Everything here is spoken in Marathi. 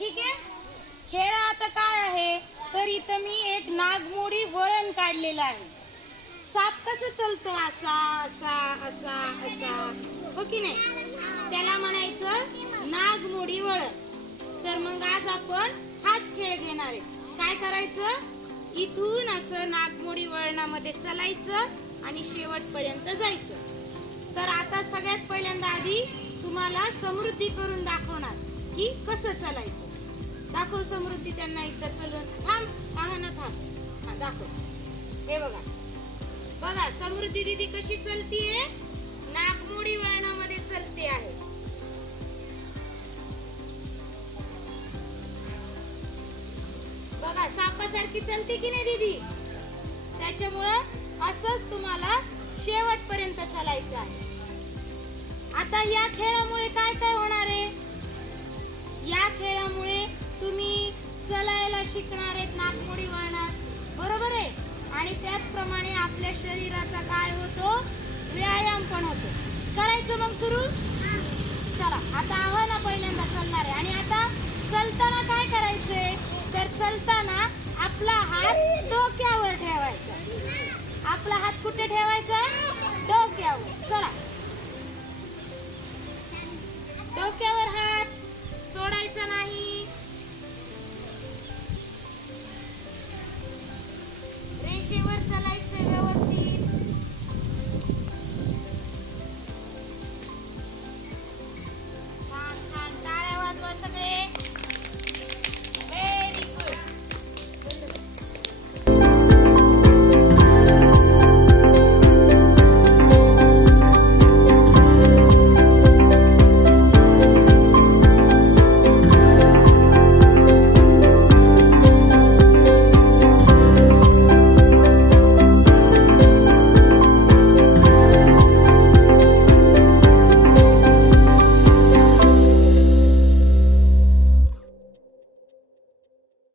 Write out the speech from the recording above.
ठीक आहे? खेळ आता काय आहे? तर इथं मी एक नागमोडी वळण काढलेलं आहे. साप कसं चालतं? असा असा असा असा. हो की नाही? त्याला म्हणायचं नागमोडी वळण. तर मग आज आपण हाच खेळ घेणार आहे. काय करायचं? इथून असं नागमोडी वळणामध्ये चलायचं आणि शेवटपर्यंत जायचं. तर आता सगळ्यात पहिल्यांदा आधी तुम्हाला समृद्धी करून दाखवणार की कसं चालायचं. दाखव समृद्धी त्यांना एकदा चलून. थांब पहा ना थांब. हा दाखव. हे बघा. बघा समृद्धी दिदी कशी चलतीये? नागमोडी वळणामध्ये चलते आहे. बघा सापासारखी चलते की नाही दीदी? त्याच्यामुळं असंच तुम्हाला शेवटपर्यंत चालायचं आहे. आता या खेळामुळे काय काय होणार आहे? शिकणार आहेत नागमोडी वाहणार बरोबर आहे? आणि त्याचप्रमाणे आपल्या शरीराचा काय होतो? व्यायाम पण होतो. करायचं मग सुरू? चला आता आव्हाना पहिल्यांदा चालणार आहे. आणि आता चलताना काय करायचंय? तर चलताना आपला हात डोक्यावर ठेवायचा. आपला हात कुठे ठेवायचा? डोक्यावर. चला. रेषेवर चालायचं व्यवस्थित.